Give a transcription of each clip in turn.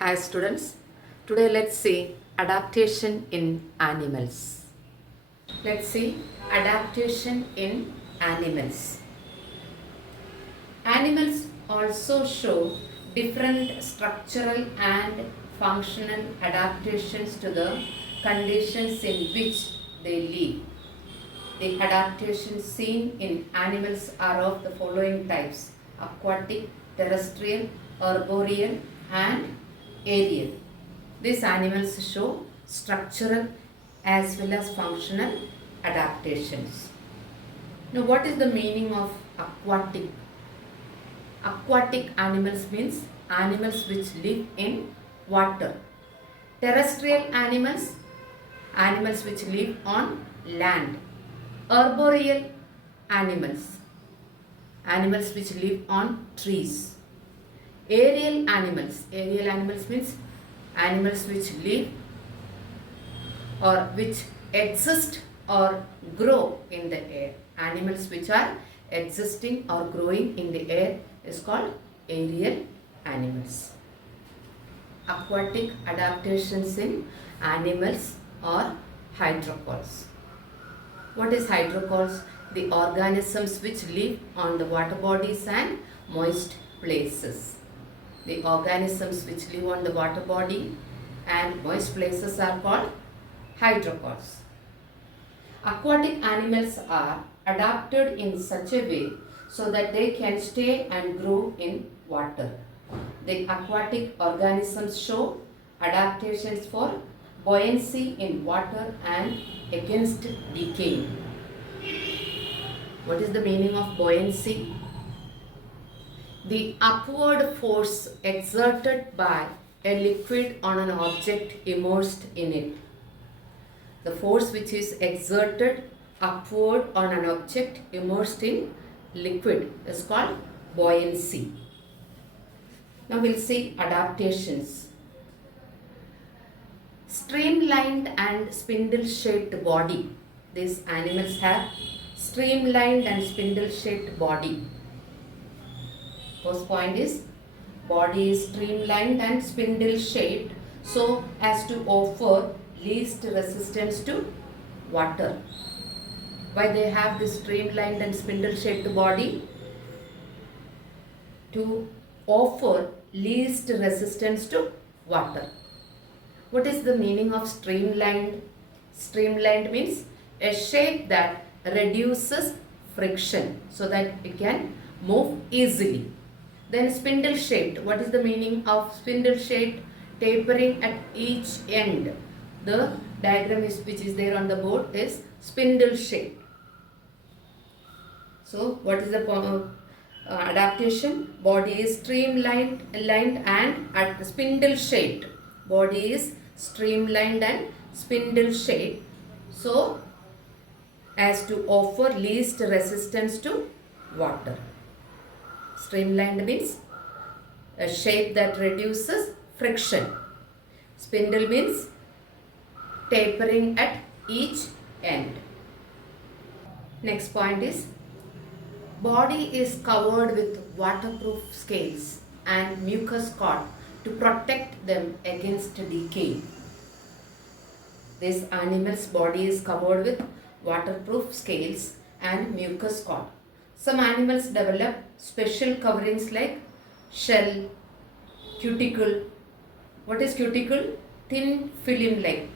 Hi students, today let's see adaptation in animals. Let's see adaptation in animals. Animals also show different structural and functional adaptations to the conditions in which they live. The adaptations seen in animals are of the following types: aquatic, terrestrial, arboreal and aerial. These animals show structural as well as functional adaptations. Now, what is the meaning of aquatic? Aquatic animals means animals which live in water. Terrestrial animals, animals which live on land. Arboreal animals, animals which live on trees. Aerial animals means animals which live or which exist or grow in the air. Animals which are existing or growing in the air is called aerial animals. Aquatic adaptations in animals or hydropods. What is hydropods? The organisms which live on the water bodies and moist places. The organisms which live on the water body and moist places are called hydropods. Aquatic animals are adapted in such a way so that they can stay and grow in water. The aquatic organisms show adaptations for buoyancy in water and against decay. What is the meaning of buoyancy? The upward force exerted by a liquid on an object immersed in it. The force which is exerted upward on an object immersed in liquid is called buoyancy. Now we'll see adaptations. Streamlined and spindle-shaped body. These animals have streamlined and spindle-shaped body. First point is body is streamlined and spindle-shaped so as to offer least resistance to water. Why they have this streamlined and spindle-shaped body? To offer least resistance to water. What is the meaning of streamlined? Streamlined means a shape that reduces friction so that it can move easily. Then spindle shaped. What is the meaning of spindle shaped? Tapering at each end. The diagram which is there on the board is spindle shaped. So what is the adaptation? Body is streamlined and at spindle shaped. Body is streamlined and spindle shaped so as to offer least resistance to water. Streamlined means a shape that reduces friction. Spindle means tapering at each end. Next point is body is covered with waterproof scales and mucus coat to protect them against decay. This animal's body is covered with waterproof scales and mucus coat. Some animals develop special coverings like shell, cuticle. What is cuticle? Thin film like,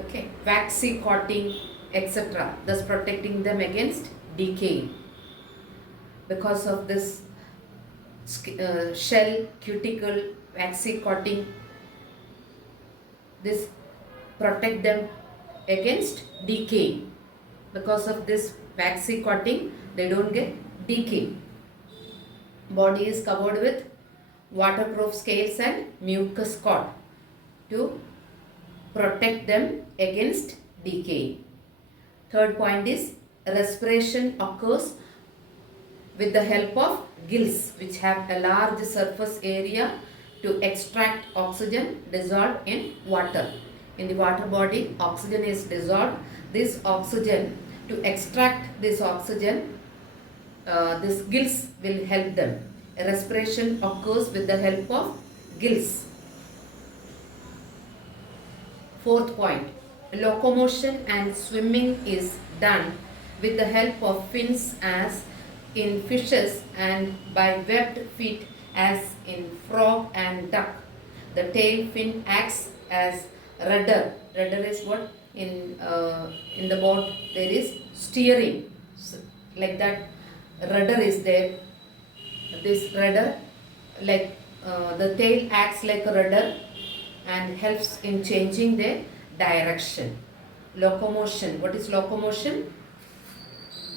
okay, waxy coating, etc. Thus protecting them against decay. Because of this shell, cuticle, waxy coating, this protect them against decay. Because of this waxy coating, they don't get decay. Body is covered with waterproof scales and mucus coat to protect them against decay. Third point is respiration occurs with the help of gills which have a large surface area to extract oxygen dissolved in water. In the water body, oxygen is dissolved. This oxygen, to extract this oxygen, these gills will help them. Respiration occurs with the help of gills. Fourth point, locomotion and swimming is done with the help of fins as in fishes and by webbed feet as in frog and duck. The tail fin acts as rudder. Rudder is what? In the boat there is steering. So, like that rudder is there. This rudder, like the tail acts like a rudder and helps in changing their direction. Locomotion. What is locomotion?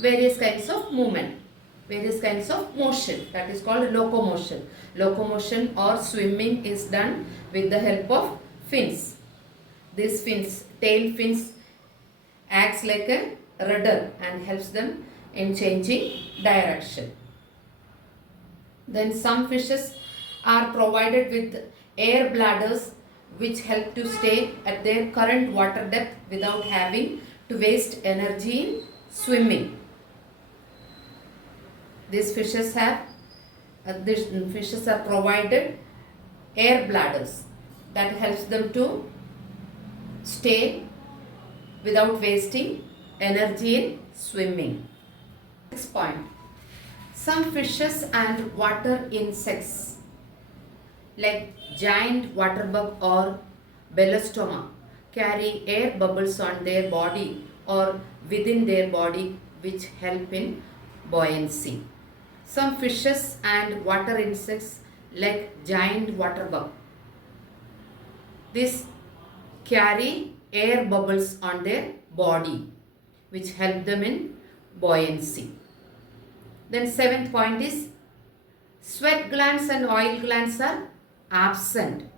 Various kinds of movement, various kinds of motion. That is called locomotion. Locomotion or swimming is done with the help of fins. These fins, tail fins, acts like a rudder and helps them in changing direction. Then some fishes are provided with air bladders which help to stay at their current water depth without having to waste energy in swimming. These fishes are provided air bladders that helps them to stay without wasting energy in swimming. Next point. Some fishes and water insects like giant water bug or belostoma carry air bubbles on their body or within their body which help in buoyancy. Some fishes and water insects like giant water bug, these carry air bubbles on their body which help them in buoyancy. Then seventh point is sweat glands and oil glands are absent.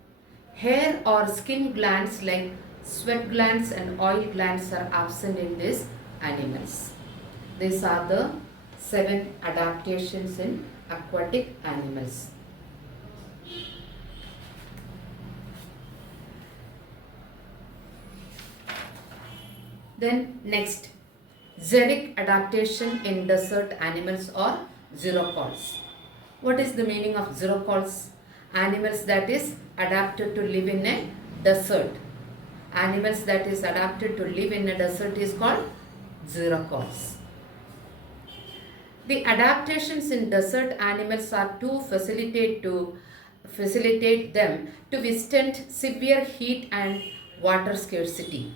Hair or skin glands like sweat glands and oil glands are absent in these animals. These are the 7 adaptations in aquatic animals. Then next, xeric adaptation in desert animals or xerocols. What is the meaning of xerocols? Animals that is adapted to live in a desert. Animals that is adapted to live in a desert is called xerocols. The adaptations in desert animals are to facilitate them to withstand severe heat and water scarcity.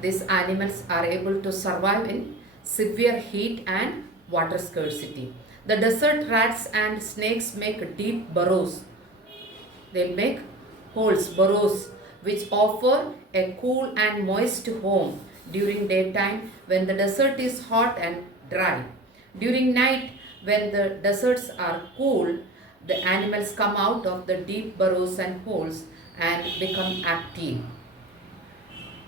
These animals are able to survive in severe heat and water scarcity. The desert rats and snakes make deep burrows. They make holes, burrows, which offer a cool and moist home during daytime when the desert is hot and dry. During night, when the deserts are cool, the animals come out of the deep burrows and holes and become active.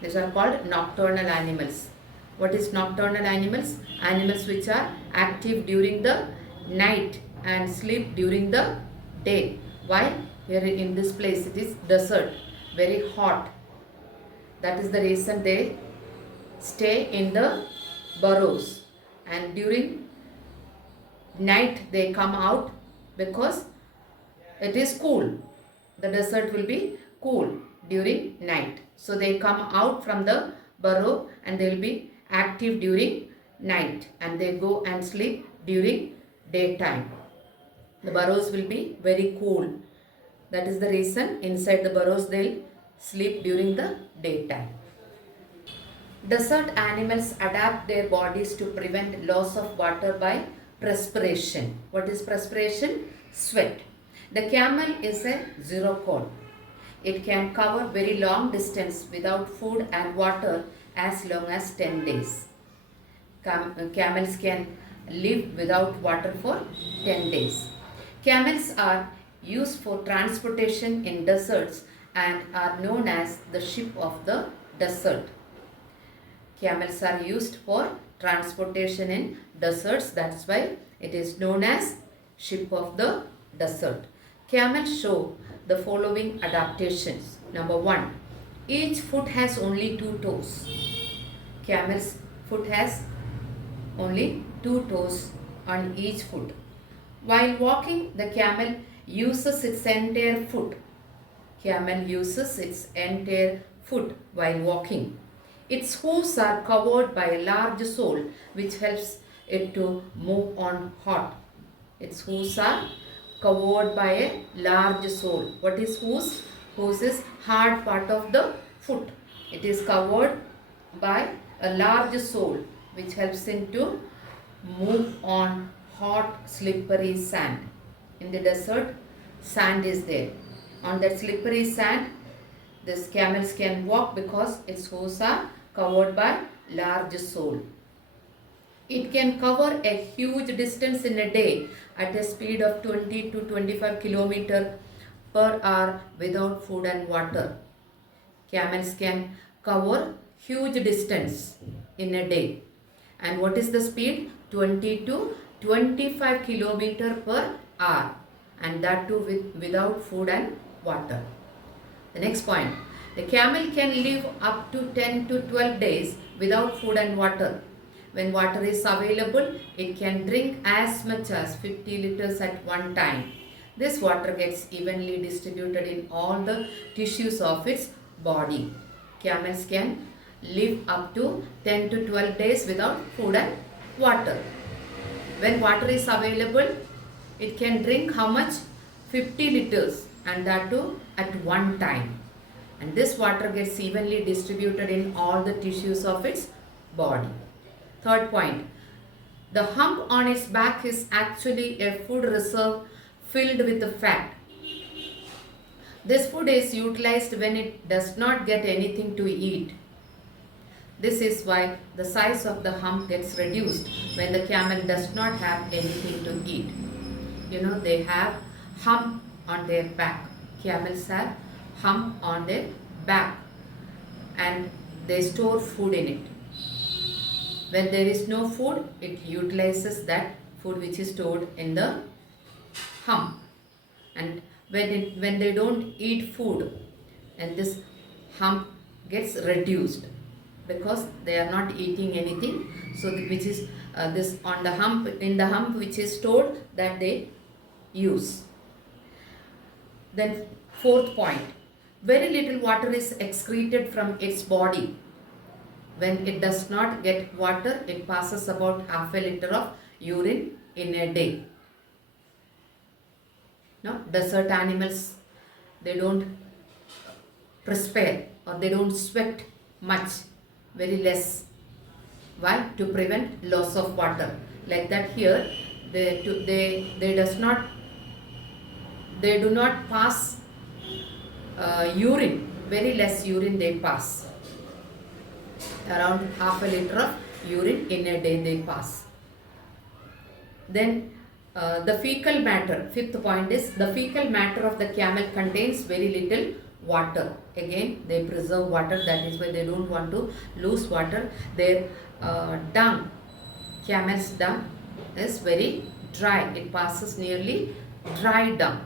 These are called nocturnal animals. What is nocturnal animals? Animals which are active during the night and sleep during the day. Why? Here in this place it is desert, very hot. That is the reason they stay in the burrows, and during night they come out because it is cool. The desert will be cool during night. So they come out from the burrow and they will be active during night and they go and sleep during daytime. The burrows will be very cool. That is the reason inside the burrows they will sleep during the daytime. Desert animals adapt their bodies to prevent loss of water by perspiration. What is perspiration? Sweat. The camel is a xerocol. It can cover very long distance without food and water as long as 10 days. Camels can live without water for 10 days. Camels are used for transportation in deserts and are known as the ship of the desert. Camels are used for transportation in deserts. That's why it is known as ship of the desert. Camels show the following adaptations. Number 1. Each foot has only 2 toes. Camel's foot has only 2 toes on each foot. While walking, the camel uses its entire foot. camel uses its entire foot while walking. Its hooves are covered by a large sole which helps it to move on hot. Its hooves are covered by a large sole. What is hooves? Hooves is hard part of the foot. It is covered by a large sole which helps it to move on hot slippery sand. In the desert, sand is there. On that slippery sand, these camels can walk because its hooves are covered by large sole. It can cover a huge distance in a day at a speed of 20 to 25 km per hour without food and water. Camels can cover huge distance in a day. And what is the speed? 20 to 25 km per hour, and that too without food and water. The next point, the camel can live up to 10 to 12 days without food and water. When water is available, it can drink as much as 50 liters at one time. This water gets evenly distributed in all the tissues of its body. Camels can live up to 10 to 12 days without food and water. When water is available, it can drink how much? 50 liters, and that too at one time. And this water gets evenly distributed in all the tissues of its body. Third point, the hump on its back is actually a food reserve filled with fat. This food is utilized when it does not get anything to eat. This is why the size of the hump gets reduced when the camel does not have anything to eat. You know, they have hump on their back. Camels have hump on their back and they store food in it. When there is no food, it utilizes that food which is stored in the hump. And when they don't eat food, and this hump gets reduced because they are not eating anything. So which is this on the hump, in the hump which is stored, that they use. Then fourth point, very little water is excreted from its body. When it does not get water, it passes about half a liter of urine in a day. No, desert animals, they don't perspire or they don't sweat much, very less. Why? To prevent loss of water. Like that here, they do not pass urine, very less urine they pass. Around half a liter of urine in a day they pass. Then the fecal matter, fifth point is the fecal matter of the camel contains very little water. Again, they preserve water, that is why they don't want to lose water. Their dung, camel's dung is very dry. It passes nearly dry dung.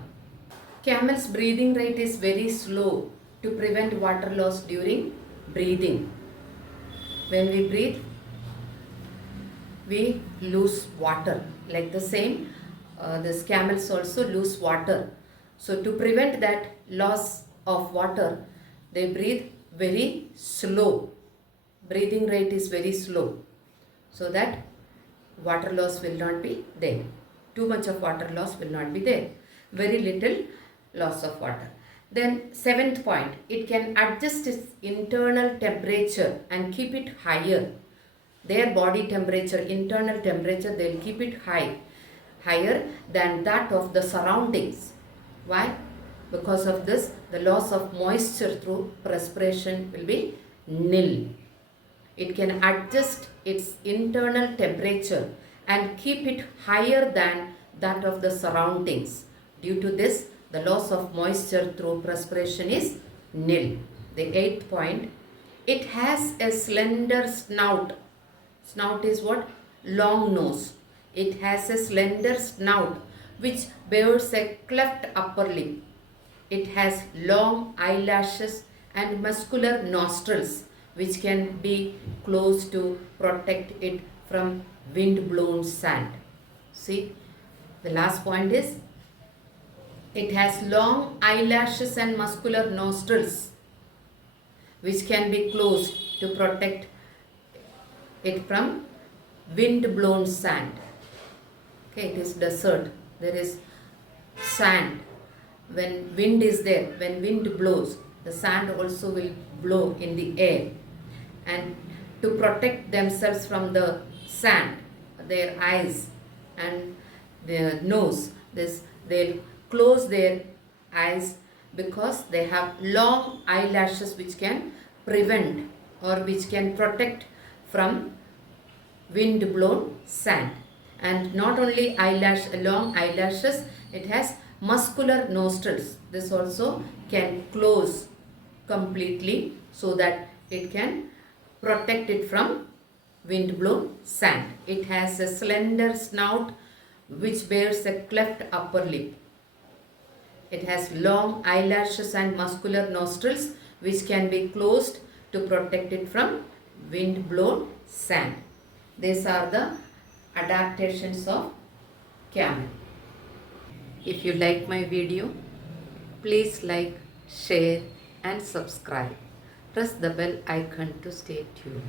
Camel's breathing rate is very slow to prevent water loss during breathing. When we breathe, we lose water. Like the same, these camels also lose water. So to prevent that loss of water, they breathe very slow. Breathing rate is very slow, so that water loss will not be there. Too much of water loss will not be there. Very little loss of water. Then seventh point, it can adjust its internal temperature and keep it higher. Their body temperature, internal temperature, they will keep it higher than that of the surroundings. Why? Because of this, the loss of moisture through perspiration will be nil. It can adjust its internal temperature and keep it higher than that of the surroundings. Due to this, the loss of moisture through perspiration is nil. The eighth point, it has a slender snout. Snout is what? Long nose. It has a slender snout which bears a cleft upper lip. It has long eyelashes and muscular nostrils which can be closed to protect it from wind-blown sand. See, the last point is It has long eyelashes and muscular nostrils which can be closed to protect it from wind blown sand. Okay, it is desert. There is sand. When wind is there, when wind blows, the sand also will blow in the air. And to protect themselves from the sand, their eyes and their nose, they'll close their eyes because they have long eyelashes which can prevent or which can protect from wind blown sand. And not only long eyelashes, it has muscular nostrils. This also can close completely so that it can protect it from wind blown sand. It has a slender snout which bears a cleft upper lip. It has long eyelashes and muscular nostrils which can be closed to protect it from wind blown sand. These are the adaptations of camel. If you like my video, please like, share and subscribe. Press the bell icon to stay tuned.